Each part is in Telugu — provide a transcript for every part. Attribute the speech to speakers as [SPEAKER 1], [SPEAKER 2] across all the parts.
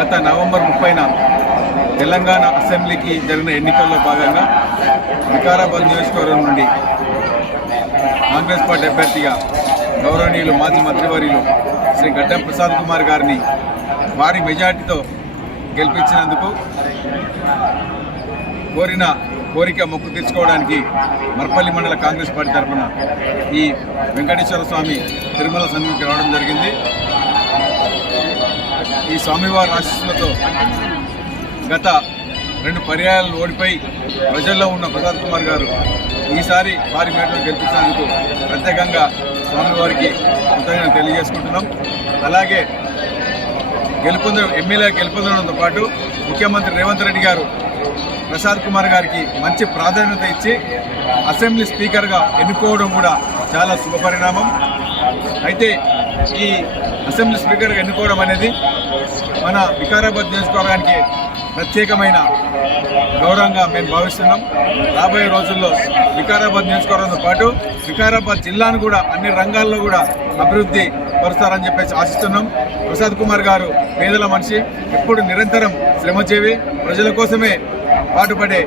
[SPEAKER 1] గత నవంబర్ ముప్పైన తెలంగాణ అసెంబ్లీకి జరిగిన ఎన్నికల్లో భాగంగా వికారాబాద్ నియోజకవర్గం నుండి కాంగ్రెస్ పార్టీ అభ్యర్థిగా గౌరవనీయులు మాజీ మంత్రివర్యులు శ్రీ గడ్డం ప్రసాద్ కుమార్ గారిని భారీ మెజార్టీతో గెలిపించినందుకు కోరిన కోరిక మొక్కు తీర్చుకోవడానికి మర్పల్లి మండల కాంగ్రెస్ పార్టీ తరఫున ఈ వెంకటేశ్వర స్వామి తిరుమల సన్నిధికి రావడం జరిగింది. ఈ స్వామివారి ఆశీస్సులతో గత రెండు పర్యాయాలను ఓడిపోయి ప్రజల్లో ఉన్న ప్రసాద్ కుమార్ గారు ఈసారి వారి మేటలో గెలిపించినందుకు ప్రత్యేకంగా స్వామివారికి కృతజ్ఞతలు తెలియజేసుకుంటున్నాం. అలాగే గెలుపొందడం ఎమ్మెల్యే గెలుపొందడంతో పాటు ముఖ్యమంత్రి రేవంత్ రెడ్డి గారు ప్రసాద్ కుమార్ గారికి మంచి ప్రాధాన్యత ఇచ్చి అసెంబ్లీ స్పీకర్గా ఎన్నుకోవడం కూడా చాలా శుభపరిణామం అయితే ఈ అసెంబ్లీ స్పీకర్గా ఎన్నుకోవడం అనేది మన వికారాబాద్ నియోజకవర్గానికి ప్రత్యేకమైన గౌరవంగా మేము భావిస్తున్నాం. రాబోయే రోజుల్లో వికారాబాద్ నియోజకవర్గంతో పాటు వికారాబాద్ జిల్లాను కూడా అన్ని రంగాల్లో కూడా అభివృద్ధి పరుస్తారని చెప్పేసి ఆశిస్తున్నాం. ప్రసాద్ కుమార్ గారు పేదల మనిషి ఎప్పుడు నిరంతరం శ్రమజీవి. ప్రజల కోసమే పాటుపడే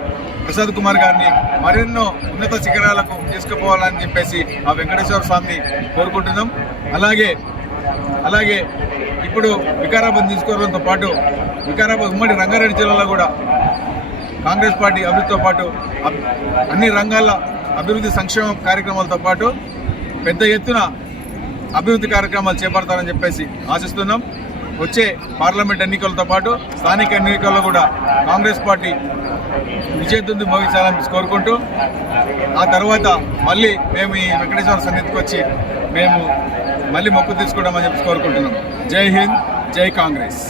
[SPEAKER 1] ప్రసాద్ కుమార్ గారిని మరెన్నో ఉన్నత శిఖరాలకు తీసుకుపోవాలని చెప్పేసి ఆ వెంకటేశ్వర స్వామిని కోరుకుంటున్నాం. అలాగే అలాగే ఇప్పుడు వికారాబాద్ తీసుకోవడంతో పాటు వికారాబాద్ ఉమ్మడి రంగారెడ్డి జిల్లాలో కూడా కాంగ్రెస్ పార్టీ అభివృద్ధితో పాటు అన్ని రంగాల అభివృద్ధి సంక్షేమ కార్యక్రమాలతో పాటు పెద్ద ఎత్తున అభివృద్ధి కార్యక్రమాలు చేపడతారని చెప్పేసి ఆశిస్తున్నాం. వచ్చే పార్లమెంట్ ఎన్నికలతో పాటు స్థానిక ఎన్నికల్లో కూడా కాంగ్రెస్ పార్టీ విజయదుంది భవించాలని కోరుకుంటూ ఆ తర్వాత మళ్ళీ మేము ఈ వెంకటేశ్వర సన్నిధికి వచ్చి మేము మళ్ళీ మొక్కు తీసుకోవడం అని చెప్పి కోరుకుంటున్నాం. జై హింద్ జై కాంగ్రెస్.